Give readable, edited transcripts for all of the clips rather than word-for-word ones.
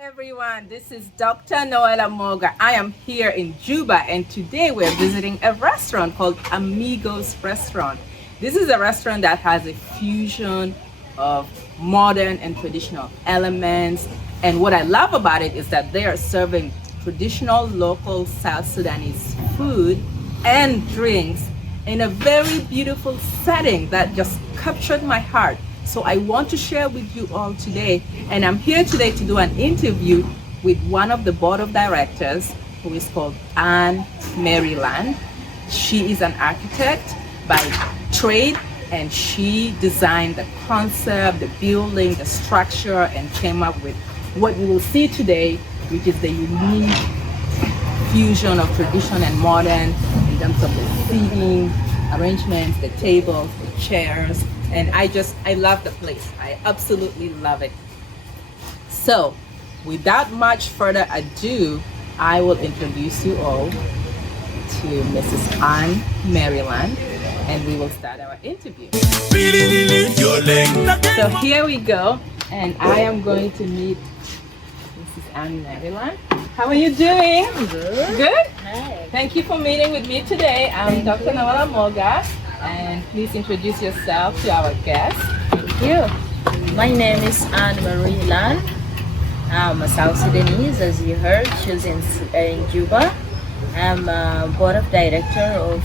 Everyone, this is Dr. Noela Moga. I am here in Juba, and today we're visiting a restaurant called Amigos restaurant. This is a restaurant that has a fusion of modern and traditional elements, and what I love about it is that they are serving traditional local South Sudanese food and drinks in a very beautiful setting that just captured my heart. So I want to share with you all today, and I'm here today to do an interview with one of the board of directors, who is called Anne Maryland. She is an architect by trade, and she designed the concept, the building, the structure, and came up with what you will see today, which is the unique fusion of tradition and modern in terms of the seating arrangements, the tables, the chairs, and I love the place. I absolutely love it. So without much further ado, I will introduce you all to Mrs. Anne Maryland, and we will start our interview. So here we go, and I am going to meet Mrs. Anne Maryland. How are you doing? I'm good. Good? Hi. Thank you for meeting with me today. I'm Dr. Noela Moga, and please introduce yourself to our guests. Thank you. My name is Anne Maryland. I'm a South Sudanese, as you heard. She's in Juba. I'm a board of director of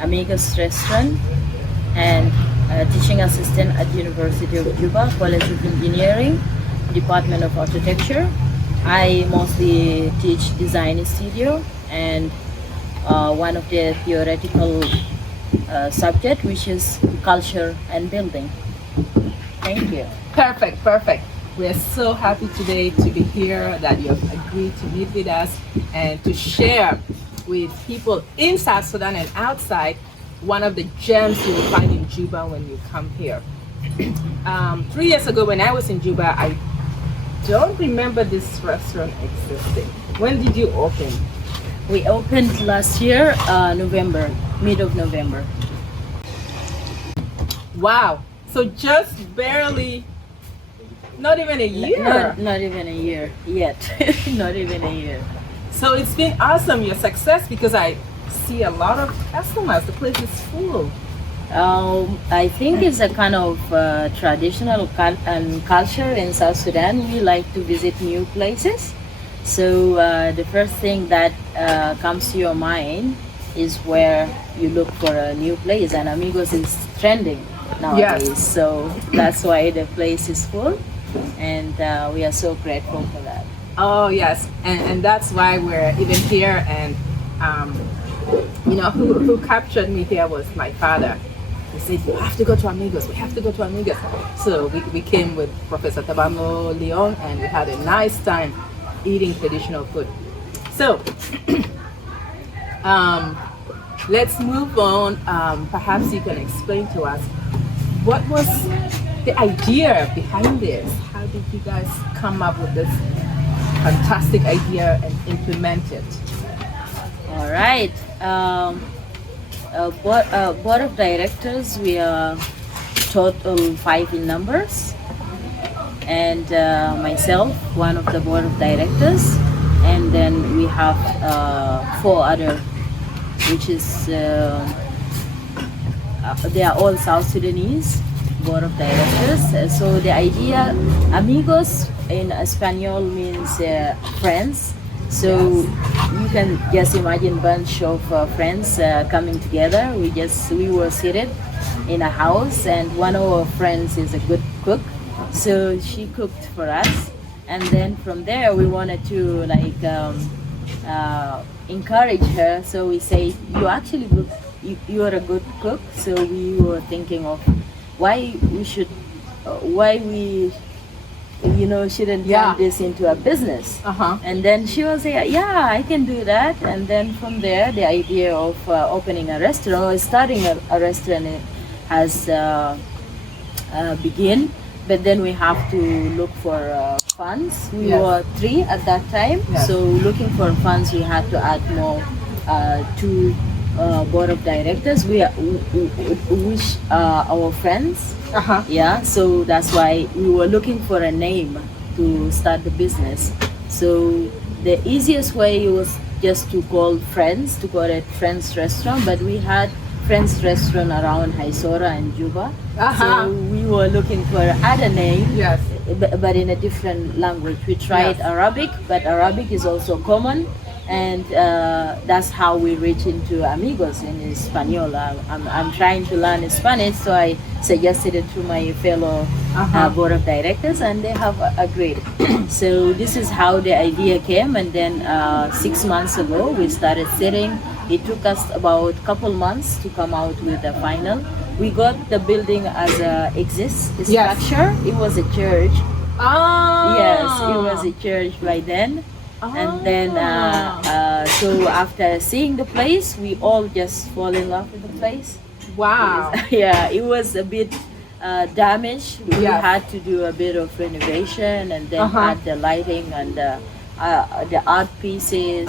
Amigos restaurant and teaching assistant at University of Juba, College of Engineering, Department of Architecture. I mostly teach design studio and one of the theoretical subject, which is culture and building. Thank you. Perfect, perfect. We're so happy today to be here, that you have agreed to meet with us and to share with people in South Sudan and outside one of the gems you will find in Juba when you come here. 3 years ago when I was in Juba, I don't remember this restaurant existing. When did you open? We opened last year, November, mid of November. Wow. So just barely, not even a year. Not even a year yet. Not even a year. So it's been awesome, your success, because I see a lot of customers. The place is full. I think it's a kind of traditional culture in South Sudan. We like to visit new places. So the first thing that comes to your mind is where you look for a new place, and Amigos is trending nowadays. Yes. So that's why the place is full, and we are so grateful for that. Oh yes, and that's why we're even here. And you know, who captured me here was my father. He said, you have to go to Amigos, we have to go to Amigos. So we came with Professor Tabamo Leon, and we had a nice time eating traditional food. So let's move on. Perhaps you can explain to us, what was the idea behind this? How did you guys come up with this fantastic idea and implement it? All right. Board of directors, we are total 5 in numbers, and myself, one of the board of directors, and then we have 4 other, which is they are all South Sudanese board of directors. So the idea, Amigos in Espanol means friends. So you can just imagine bunch of friends coming together. We were seated in a house, and one of our friends is a good cook, so she cooked for us. And then from there we wanted to encourage her. So we say, you actually you are a good cook. So we were thinking of why we shouldn't turn this into a business. And then she was like, yeah, I can do that. And then from there, the idea of opening a restaurant or starting a restaurant has begin. But then we have to look for funds. We were 3 at that time. So looking for funds, we had to add more 2 board of directors. We are which are our friends. Uh-huh. Yeah, so that's why we were looking for a name to start the business. So the easiest way was just to call Friends, to call it Friends Restaurant, but we had Friends Restaurant around Hai Thoura and Juba. Uh-huh. So we were looking for other name, Yes. but in a different language. We tried Yes. Arabic, but Arabic is also common, and that's how we reach into Amigos in Espanol. I'm trying to learn Spanish, so I suggested it to my fellow board of directors, and they have agreed. So this is how the idea came, and then 6 months ago we started sitting. It took us about a couple months to come out with the final. We got the building as a structure. It was a church. Oh. Yes, it was a church by then. And then, so after seeing the place, we all just fall in love with the place. Wow. Yeah, it was a bit damaged. We Yes. had to do a bit of renovation and then add the lighting and the art pieces.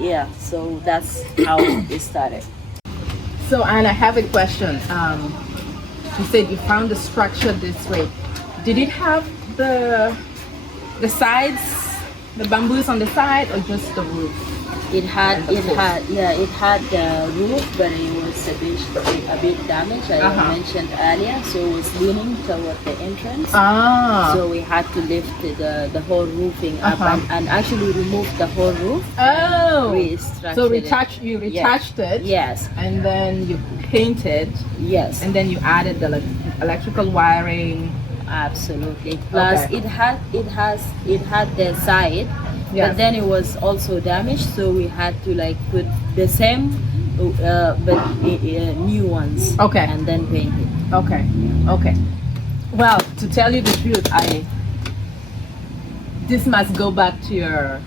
Yeah, so that's how it started. So, Anne, I have a question. You said you found the structure this way. Did it have the sides, the bamboos on the side, or just the roof? It had the roof, but it was a bit damaged. I mentioned earlier, so it was leaning toward the entrance. So we had to lift the whole roofing up and actually remove the whole roof. Oh, so you retouched it. Yes, and then you painted. Yes, and then you added the electrical wiring. Absolutely. Plus, it had the side. Yes. But then it was also damaged, so we had to like put the same but new ones. Okay. And then paint it. Okay. Well, to tell you the truth, this must go back to your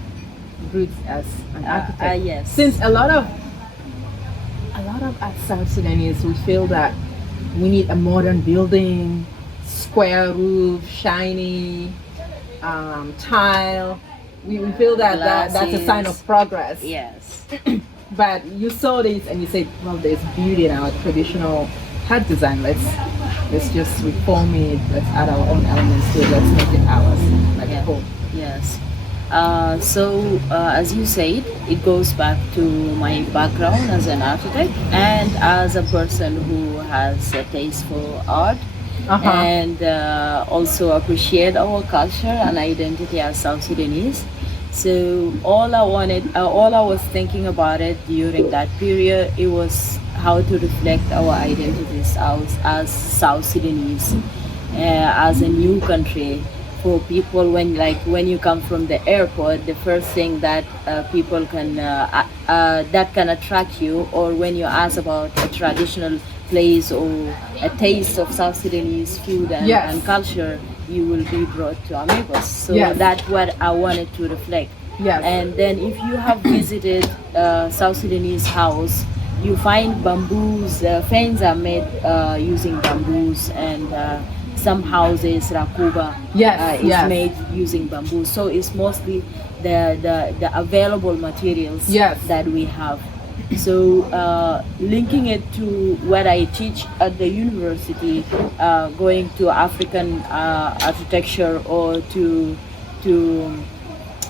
roots as an architect. Yes. Since a lot of us South Sudanese, we feel that we need a modern building, square roof, shiny, tile. We feel that's a sign of progress. Yes. But you saw this and you said, well, there's beauty in our traditional hut design. Let's just reform it. Let's add our own elements to it. Let's make it ours. Like home. Yes. So as you said, it goes back to my background as an architect and as a person who has a taste for art. And also appreciate our culture and identity as South Sudanese. So all I was thinking about it during that period, it was how to reflect our identities as South Sudanese, as a new country. For people, when you come from the airport, the first thing that people can that can attract you, or when you ask about a traditional place or a taste of South Sudanese food and culture, you will be brought to Amigos. So that's what I wanted to reflect. Yes. And then if you have visited South Sudanese house, you find bamboos, fans are made using bamboos, and some houses, rakuba, is made using bamboo. So it's mostly the available materials that we have. So linking it to what I teach at the university, going to African architecture or to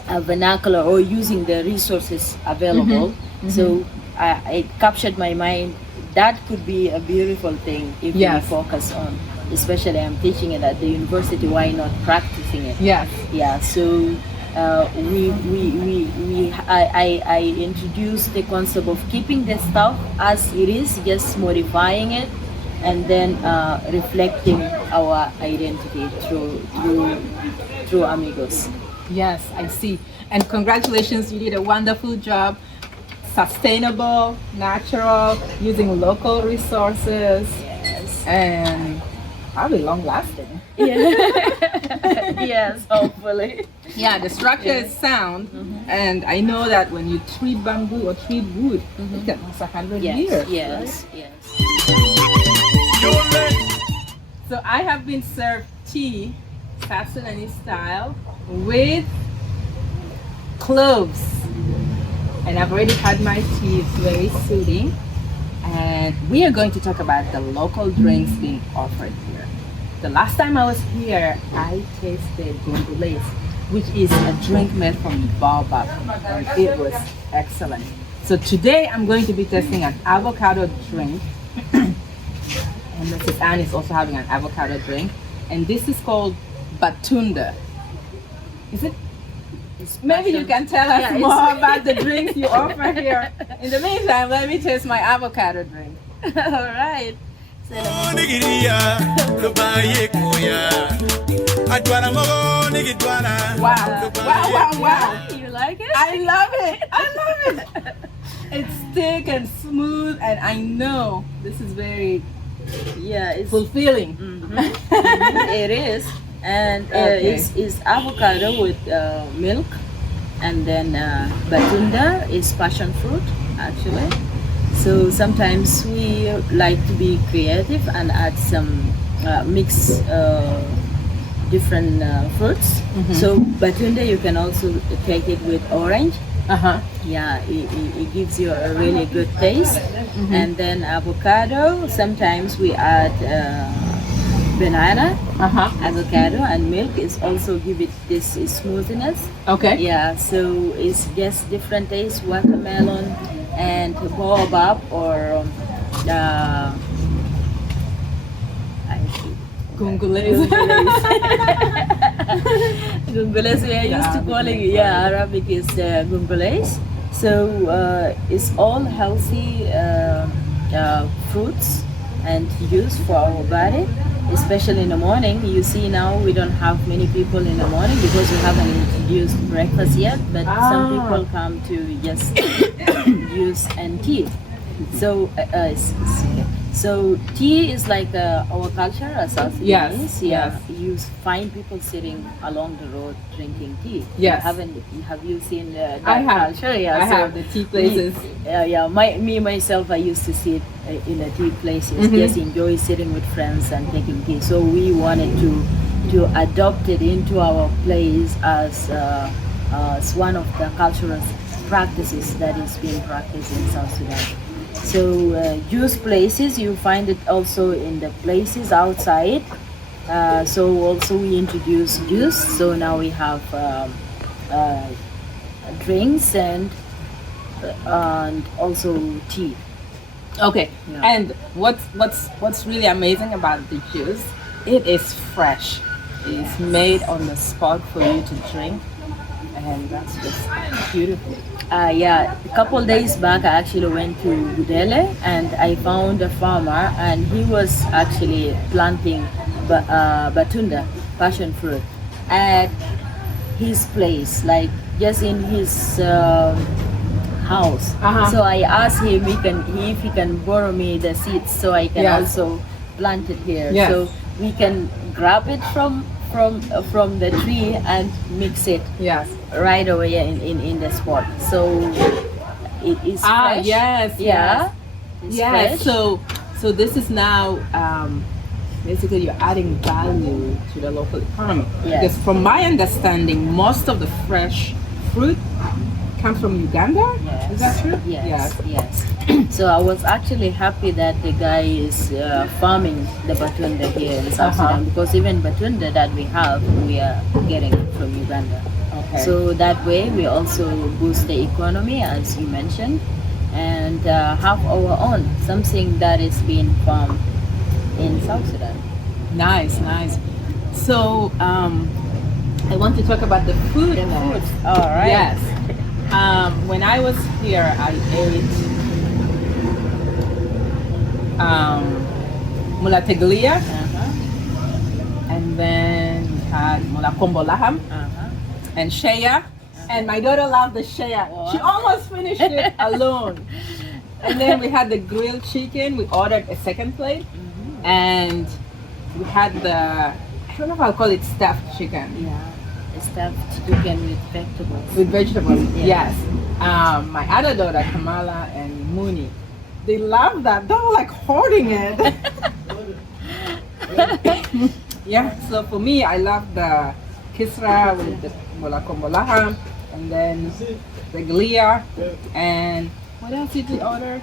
vernacular, or using the resources available. So it captured my mind. That could be a beautiful thing if we focus on. Especially I'm teaching it at the university. Why not practicing it? Yes. Yeah. So I introduced the concept of keeping the stuff as it is, just modifying it, and then reflecting our identity through Amigos. Yes, I see. And congratulations, you did a wonderful job. Sustainable, natural, using local resources. Yes. And probably long lasting. Yes, hopefully. Yeah, the structure is sound, and I know that when you treat bamboo or treat wood, it can last 100 years. Yes, right? yes. So I have been served tea, South Sudanese style, with cloves, and I've already had my tea. It's very soothing. and we are going to talk about the local drinks being offered here. The last time I was here, I tasted gongolese, which is a drink made from baobab, and it was excellent. So today I'm going to be testing an avocado drink, and Mrs. Anne is also having an avocado drink, and this is called batunda. Is it? Maybe you can tell us more about the drinks you offer here. In the meantime, let me taste my avocado drink. All right. Wow, wow, wow. You like it? I love it. I love it. It's thick and smooth, and I know this is very It's fulfilling. It is. And it's avocado with milk, and then batunda is passion fruit actually. So sometimes we like to be creative and add some mix different fruits. So batunda you can also take it with orange. Yeah, it gives you a really good taste. And then avocado, sometimes we add banana, avocado, and milk is also give it this smoothness. Okay. Yeah, so it's just different taste, watermelon and baobab or Gongolese. Gongolese, we are used to calling it, Arabic is Gongolese. So it's all healthy fruits and juice for our body, especially in the morning. You see now we don't have many people in the morning because we haven't introduced breakfast yet, but some people come to just juice and tea. So so tea is like our culture as South Sudanese. Yes. You find people sitting along the road drinking tea. Yes. Have you seen that I have. culture? Yeah, I have the tea places. Myself, I used to sit in the tea places, just enjoy sitting with friends and taking tea. So we wanted to adopt it into our place as one of the cultural practices that is being practiced in South Sudan. So juice places, you find it also in the places outside. So also we introduce juice. So now we have drinks and also tea. Okay. Yeah. And what's really amazing about the juice? It is fresh. It's made on the spot for you to drink, and that's just beautiful. A couple days back I actually went to Needel and I found a farmer and he was actually planting batunda, passion fruit, at his place, like just in his house. So I asked him if he can borrow me the seeds so I can also plant it here. Yes. So we can grab it from the tree and mix it right away in the spot. So it is fresh. Yes. It's fresh. So this is now basically you're adding value to the local economy. Yes. Because from my understanding, most of the fresh fruit comes from Uganda. Yes. Is that true? Yes. So I was actually happy that the guy is farming the batunda here in South Sudan, because even batunda that we have, we are getting it from Uganda. Okay. So that way we also boost the economy, as you mentioned, and have our own, something that is being farmed in South Sudan. Nice. So I want to talk about the food. All right. Yes. When I was here, I ate mulateglia, and then we had mulakombolaham and Shea. And my daughter loved the Shea. She almost finished it alone. And then we had the grilled chicken. We ordered a second plate, and we had I don't know if I'll call it stuffed chicken. Stuffed chicken with vegetables. With vegetables, Yeah. yes. My other daughter, Kamala and Mooney, they love that. They were like hoarding it. Yeah, so for me, I love the kisra with the molakomolaha, and then the glia, and what else did we order?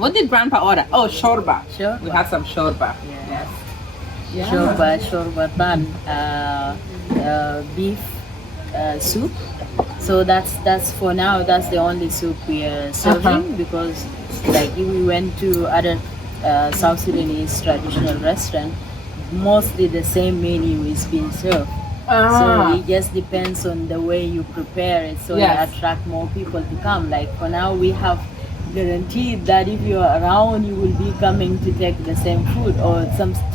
What did Grandpa order? Oh, shorba. Shorba. We had some shorba. Yeah. Yes. Shorba ban, beef soup. So that's for now. That's the only soup we are serving because, like, if we went to other South Sudanese traditional restaurant, mostly the same menu is being served. So it just depends on the way you prepare it, so Yes. you attract more people to come. Like for now, we have guaranteed that if you're around, you will be coming to take the same food or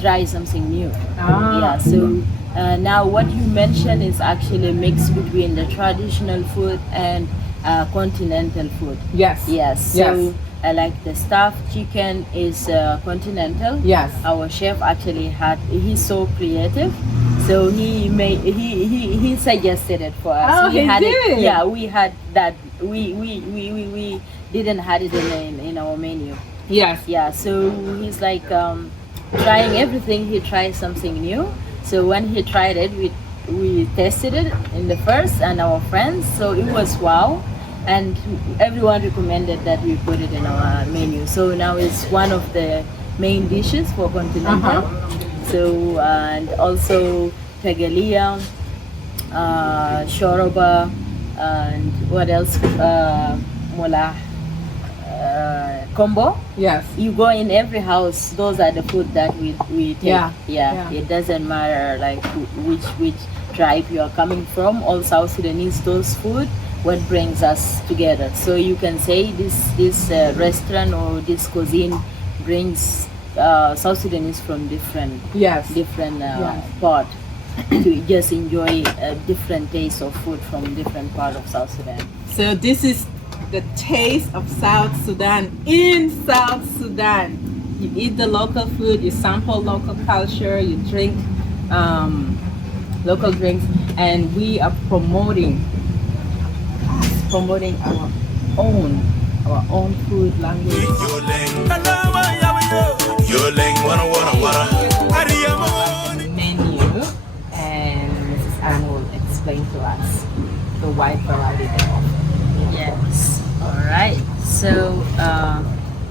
try something new. Yeah. So now what you mentioned is actually a mix between the traditional food and continental food. Yes. Yes. So Yes. like the stuffed chicken is continental. Yes. Our chef actually he's so creative. So he suggested it for us. Oh, he had did? It, yeah, we had that. We didn't had it in our menu. Yes. Yeah, so he's like trying everything. He tries something new. So when he tried it, we tested it in the first and our friends. So it was wow, and everyone recommended that we put it in our menu. So now it's one of the main dishes for continental. So and also tegalia, shoroba, and what else? Mola. Combo. Yes. You go in every house, those are the food that we take. Yeah. It doesn't matter like which tribe you are coming from. All South Sudanese, those food what brings us together. So you can say this restaurant or this cuisine brings South Sudanese from different part to just enjoy a different taste of food from different part of South Sudan. So this is the taste of South Sudan in South Sudan. You eat the local food, you sample local culture, you drink local drinks, and we are promoting our own food language. Menu, and Mrs. Anne will explain to us the wide variety they offer. Yes. All right. So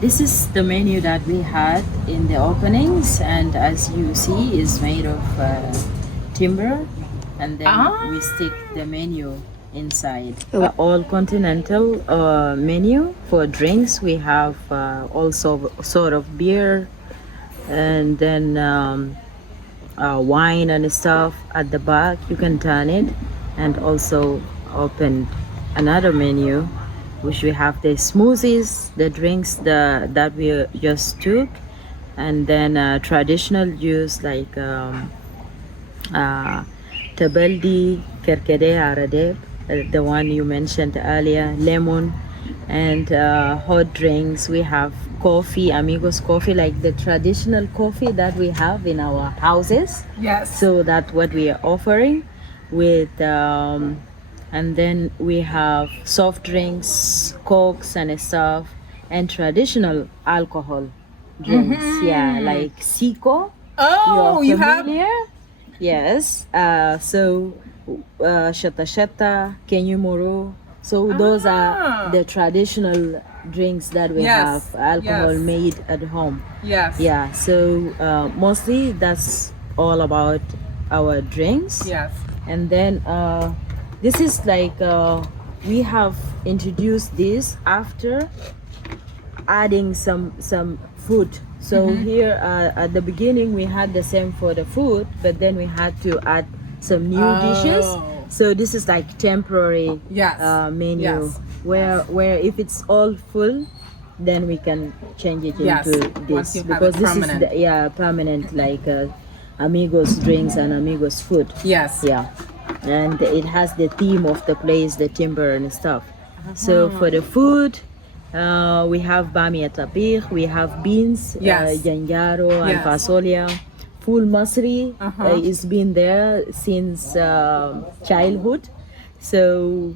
this is the menu that we had in the openings, and as you see, is made of timber, and then we stick the menu inside. All continental menu. For drinks, we have also sort of beer, and then wine and stuff at the back. You can turn it, and also open another menu, which we have the smoothies, the drinks that we just took, and then traditional juice like tabaldi, Karkade, Aradeb, the one you mentioned earlier, lemon, and hot drinks. We have coffee, Amigos coffee, like the traditional coffee that we have in our houses. Yes. So that's what we are offering with and then we have soft drinks, cokes and stuff, and traditional alcohol drinks. Yeah, like Siko. Oh, you have? Yes. So shata shata, kenyumuru. So those are the traditional drinks that we have, alcohol made at home. Yes. Yeah. So mostly that's all about our drinks. Yes. And then this is like we have introduced this after adding some food. So here at the beginning we had the same for the food, but then we had to add some new dishes. So this is like temporary menu where if it's all full, then we can change it into this, because this is the permanent, like Amigos drinks and Amigos food. Yes. Yeah. And it has the theme of the place, the timber and stuff. So for the food, we have bamia tabir, we have beans, janjaro and fasolia. Full masri is been there since childhood. So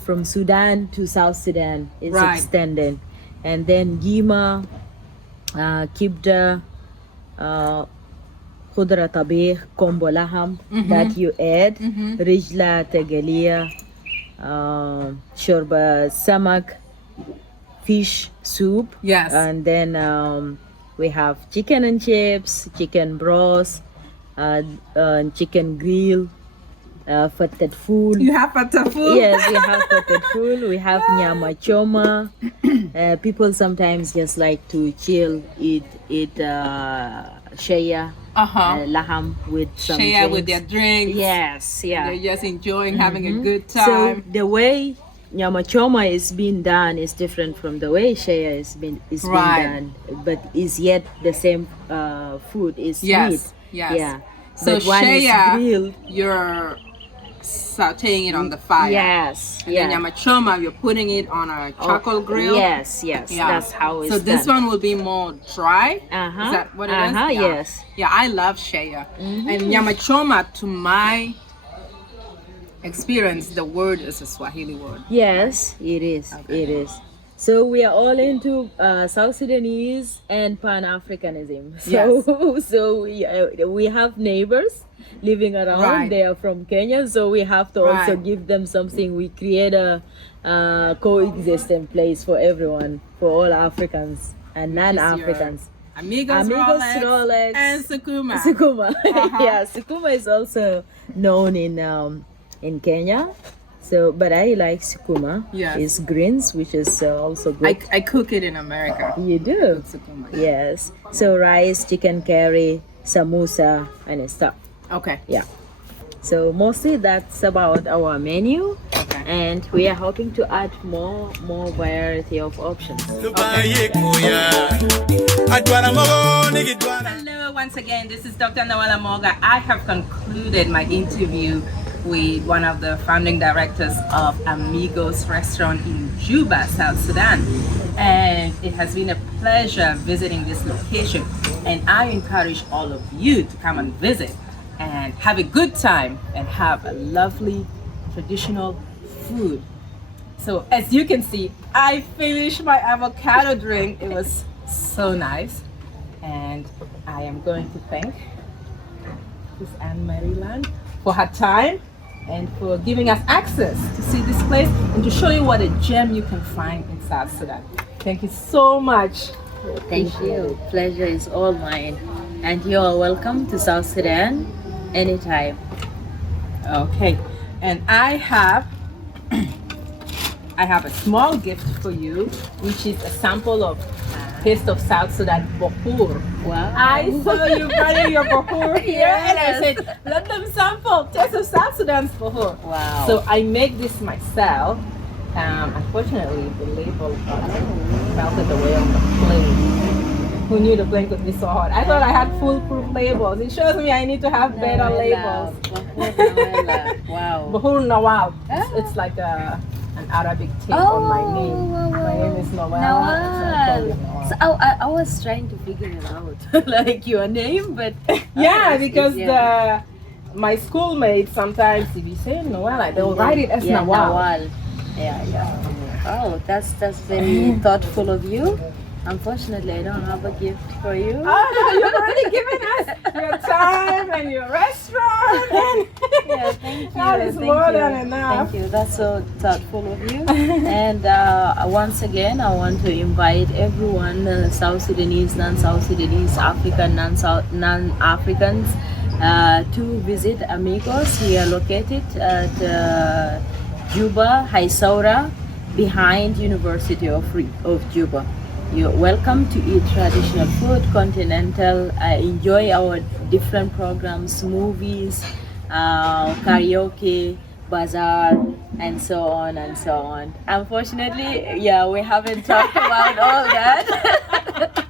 from Sudan to South Sudan is extended. And then gima, kibda, khudra tabih, kombo laham that you add, rijla, tegalia, shorba samak, fish soup. Yes. And then we have chicken and chips, chicken broth, chicken grill, fatted food. You have patafu? Yes, we have fatted food. We have nyama choma. People sometimes just like to chill, eat Shea, laham with some Shea drinks. with their drinks. Yes, yeah. They're just enjoying having a good So time. the way nyama choma is being done is different from the way Shea being done, but is yet the same food is meat. Yes. Yeah. So But one is Shea, grilled. you're sauteing it on the fire. Yes. And then nyama choma, you're putting it on a charcoal grill. Yes. Yeah. That's how it's So this done. one will be more dry. Is that what it is? Yeah. Yes. Yeah, I love Shea. And nyama choma, to my experience, the word is a Swahili word. Yes, it is. Okay. It is. So we are all into South Sudanese and Pan-Africanism. So we have neighbors living around. Right. They are from Kenya, so we have to also give them something. We create a coexistent place for everyone, for all Africans and non-Africans. Amigos, Rolex, and Sukuma. Sukuma. Yeah, Sukuma is also known in Kenya. So, but I like sukuma. Yes. It's greens, which is also good. I cook it in America. You do? With sukuma. Yes. So rice, chicken curry, samosa, and stuff. Okay. Yeah. So mostly that's about our menu, and we are hoping to add more variety of options. Hello, once again, this is Dr. Noella Moga. I have concluded my interview with one of the founding directors of Amigos restaurant in Juba, South Sudan. And it has been a pleasure visiting this location. And I encourage all of you to come and visit and have a good time and have a lovely traditional food. So as you can see, I finished my avocado drink. It was so nice. And I am going to thank Miss Anne-Marie Land for her time and for giving us access to see this place and to show you what a gem you can find in South Sudan. Thank you so much. Thank you. Pleasure is all mine. And you are welcome to South Sudan anytime. Okay. And I have a small gift for you, which is a sample of taste of South Sudan Bakhoor. Wow. I saw you bringing your Bakhoor here, and I said, let them sample taste of South Sudan's Bakhoor. Wow. So I make this myself. Unfortunately, the label melted away on the plane. Who knew the plane could be so hot? I thought I had foolproof labels. It shows me I need to have better labels. Wow. Bakhoor Nawal. It's like an Arabic take on my name. My name is Noel. So I was trying to figure it out, like your name, but yeah, because my schoolmates sometimes, if you say Noel, they'll write it as Nawal. Yeah. Oh, that's very thoughtful of you. Unfortunately, I don't have a gift for you. Oh, you've already given us your time and your restaurant. And yeah, thank you. That is more than enough. Thank you. That's so thoughtful of you. And once again, I want to invite everyone, South Sudanese, non-South Sudanese, African, non-Africans, to visit Amigos. We are located at Juba, Hai Thoura, behind University of Juba. You're welcome to eat traditional food, continental, enjoy our different programs, movies, karaoke, bazaar, and so on and so on. Unfortunately, we haven't talked about all that.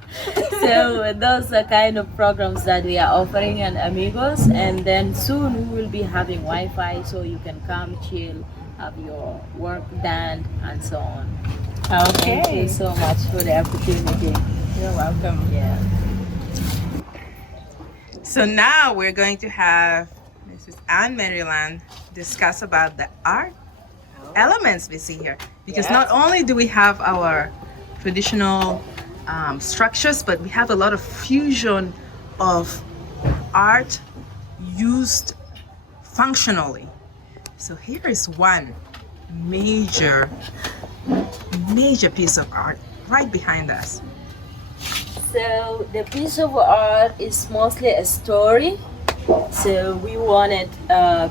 So those are kind of programs that we are offering at Amigos, and then soon we will be having Wi-Fi so you can come chill, have your work done, and so on. Okay. Thank you so much for the opportunity. You're welcome. Yeah. So now we're going to have Mrs. Anne-Marie Land discuss about the art elements we see here. Because not only do we have our traditional structures, but we have a lot of fusion of art used functionally. So here is one major major piece of art right behind us? So the piece of art is mostly a story. So we wanted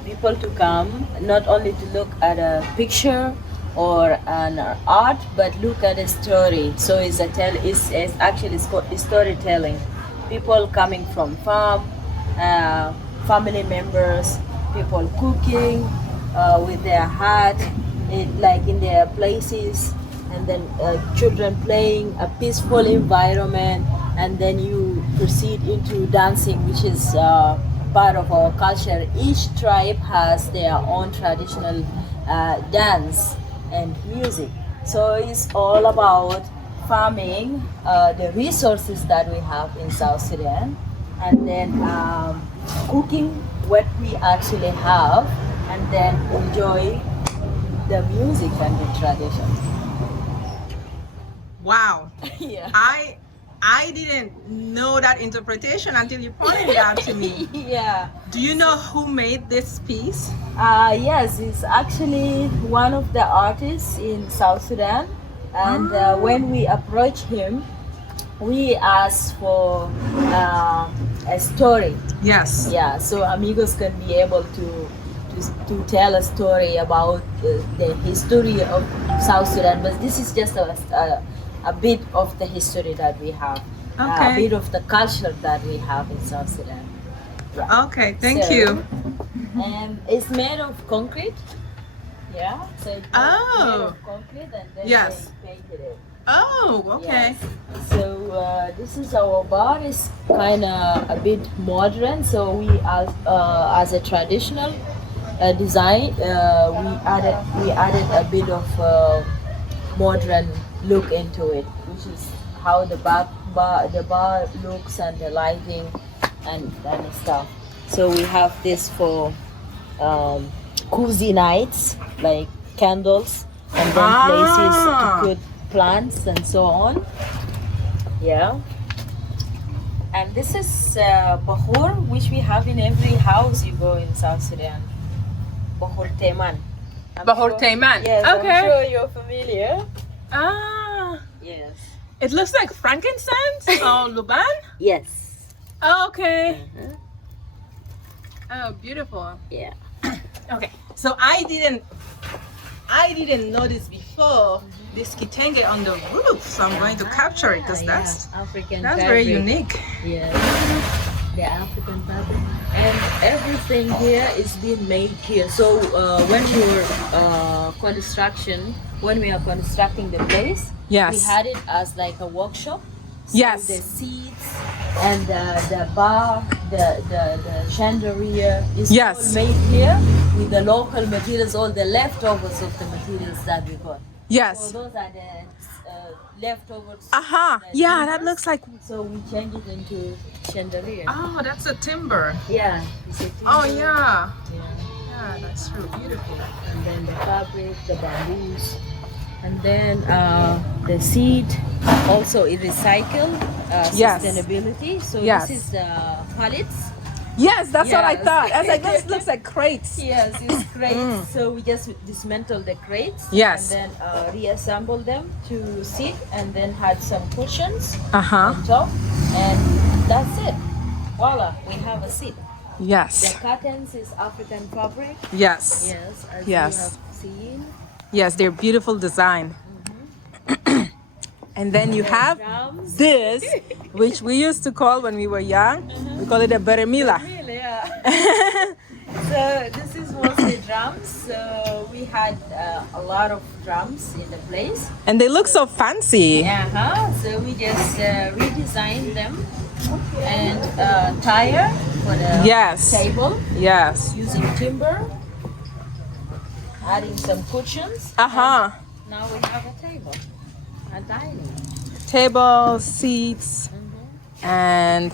people to come not only to look at a picture or an art, but look at a story. So it's actually storytelling. People coming from farm, family members, people cooking with their heart, like in their places, and then children playing a peaceful environment, and then you proceed into dancing, which is part of our culture. Each tribe has their own traditional dance and music. So it's all about farming the resources that we have in South Sudan, and then cooking what we actually have, and then enjoy the music and the traditions. Wow. Yeah. I didn't know that interpretation until you pointed it out to me. Yeah. Do you know who made this piece? Yes, it's actually one of the artists in South Sudan, and when we approached him, we asked for a story. Yes. Yeah, so Amigos can be able to tell a story about the history of South Sudan, but this is just a bit of the history that we have, a bit of the culture that we have in South Sudan. Right. Okay, thank you. And it's made of concrete. Yeah, so it's made of concrete, and then they painted it. Oh, okay. Yes. So this is our bar. It's kind of a bit modern. So we, as a traditional design, we added a bit of modern look into it, which is how the bar looks, and the lighting and stuff. So we have this for cozy nights, like candles, and then places to put plants and so on. Yeah. And this is Bakhoor, which we have in every house you go in South Sudan. Bakhoor Teman. Bakhoor Teman. Yes, okay. I'm sure you're familiar. Yes. It looks like frankincense or luban? Yes. Oh, okay. Oh, beautiful. Yeah. Okay, so I didn't notice before this kitenge on the roof, so I'm going to capture it because that's African very fabric. unique. Yes. The African fabric, and everything here is being made here. So when we are constructing the place, Yes. we had it as like a workshop. So Yes. the seats and the bar, the chandelier is all made here with the local materials, all the leftovers of the materials that we got. Yes. So those are the leftovers. Yeah, that looks like. So we change it into chandelier. Oh, that's a timber. Yeah. It's a timber. Oh, yeah. Yeah. Yeah, that's true. Beautiful. And then the fabric, the bamboos, and then the seed. Also, it recycled sustainability. So this is the pallets. Yes, that's what I Yes. thought. I was like, this looks like crates. Yes, it's crates. So we just dismantle the crates. Yes. And then reassemble them to sit, and then had some cushions Uh-huh. on top, and that's it. Voila, we have a seat. The Yes. curtains is African fabric. Yes. Yes, as Yes. you have seen. Yes, they're beautiful design. And then you have Drums. this, which we used to call when we were young. We call it a beremila. Really, yeah. So this is mostly drums. So we had a lot of drums in the place. And they look so fancy. So we just redesigned them, and tire for the table Yes. using timber, adding some cushions. Uh-huh. Now we have a table, a dining. Table, seats, and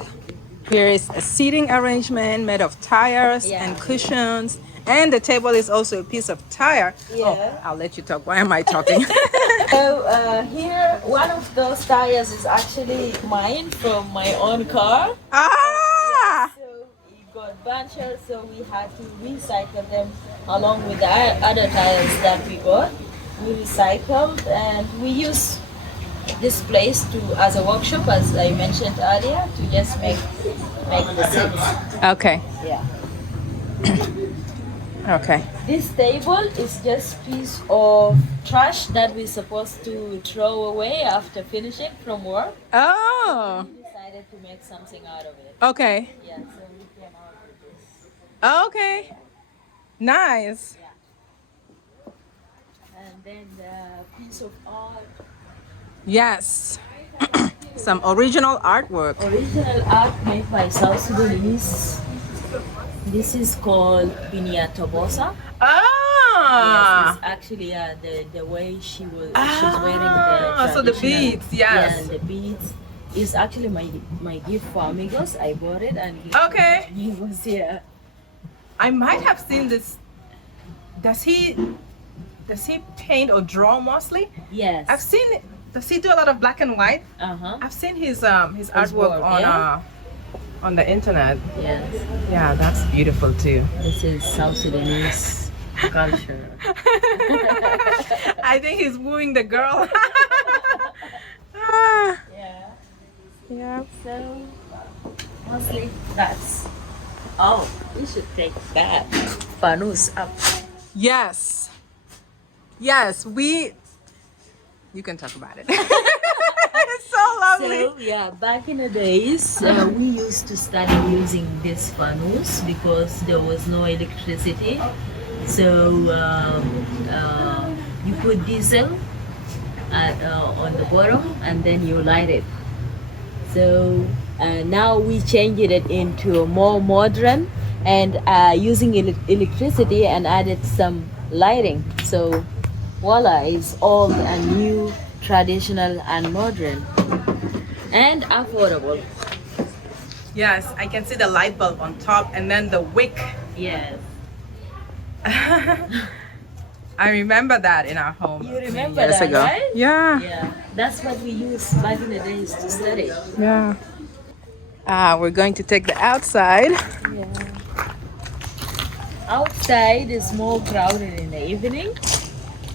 here is a seating arrangement made of tires and cushions. And the table is also a piece of tire. Yeah. Oh, I'll let you talk. Why am I talking? So here, one of those tires is actually mine from my own car. Ah! So it got punctured, so we had to recycle them along with the other tires that we got. we recycled, and we use this place to as a workshop, as I mentioned earlier, to just make the sets. Okay. Yeah. Okay. This table is just piece of trash that we're supposed to throw away after finishing from work. Oh. We decided to make something out of it. Okay. Yeah, so we came out with this. Okay. Nice. Yeah. And then the piece of art. Yes. Some original artwork. Original art made by South Sudanese. This is called Binia Tobosa. Ah. Yes, it's actually the way she's wearing the so the traditional- beads, yes. Yeah, and the beads is actually my gift for Amigos. I bought it and Okay. he was here. I might have seen this. Does he paint or draw mostly? Yes. I've seen. Does he do a lot of black and white? Uh-huh. I've seen his artwork work, on yeah. On the internet. Yes. Yeah, that's beautiful too. This is South Sudanese culture. I think he's wooing the girl. Ah, Yeah. yeah. So mostly that's. Oh, we should take that fanus up. Yes. Yes, you can talk about it. It's so lovely. So yeah, back in the days, we used to study using this fanus because there was no electricity. So you put diesel on the bottom and then you light it. So now we changed it into a more modern and using electricity and added some lighting. So voila, it's all a new, traditional and modern and affordable. Yes, I can see the light bulb on top and then the wick. Yes. I remember that in our home. You remember years that, ago. right? Yeah. Yeah. That's what we used back in the days to study. Yeah. We're going to take the outside. Yeah. Outside is more crowded in the evening.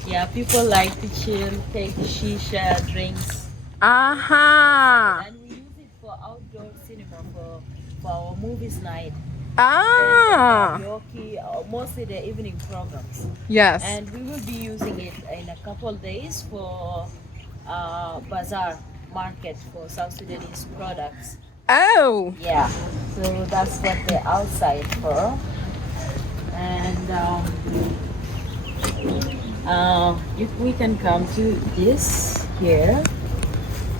Yeah, people like to chill, take shisha, drinks. Uh-huh. And we use it for outdoor cinema for our movies night. Ah. Karaoke, mostly the evening programs. Yes. And we will be using it in a couple days for bazaar market for South Sudanese products. Oh. Yeah, so that's what they're outside for. And if we can come to this here,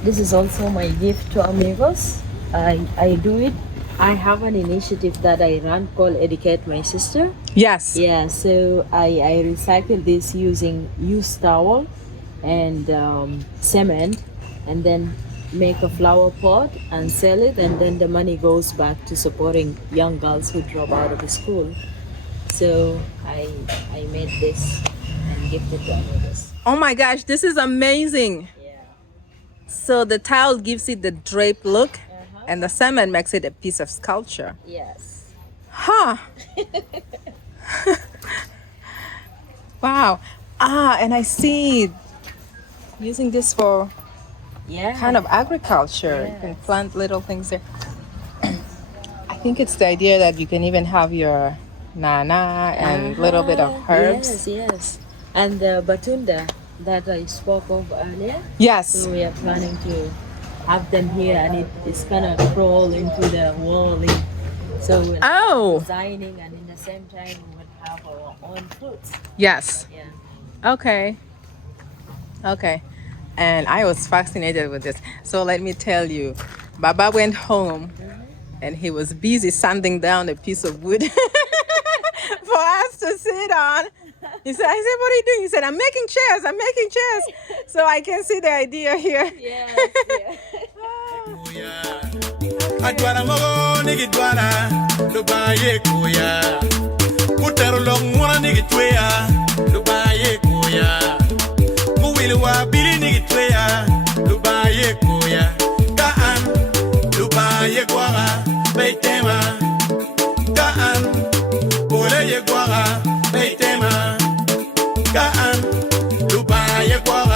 this is also my gift to Amigos. I do it. I have an initiative that I run called Educate My Sister. Yes. Yeah, so I recycle this using used towel and cement, and then make a flower pot and sell it, and then the money goes back to supporting young girls who drop out of school. So I made this and gifted to Amigos. Oh my gosh, this is amazing. Yeah. So the tile gives it the drape look and the cement makes it a piece of sculpture. Yes. Huh. Wow. And I see using this for Yeah. kind of agriculture. You can plant little things there. I think it's the idea that you can even have your nana and little bit of herbs. Yes, yes. And the batunda that I spoke of earlier. Yes. So we are planning to have them here, and it's gonna crawl into the wall. So we're designing, and in the same time we would have our own fruits. Yes. Yeah. Okay. Okay. And I was fascinated with this. So let me tell you, Baba went home and he was busy sanding down a piece of wood for us to sit on. I said, what are you doing? He said, I'm making chairs. So I can see the idea here. Yes. Adwara mogo nigi dwara do baye koya Mutero long mwana nigi twea do baye koya Muwili wa bili nigi twea do baye koya Kaan do baye gwara beitema Kaan ole ye gwara beitema Kaan do baye ye kwa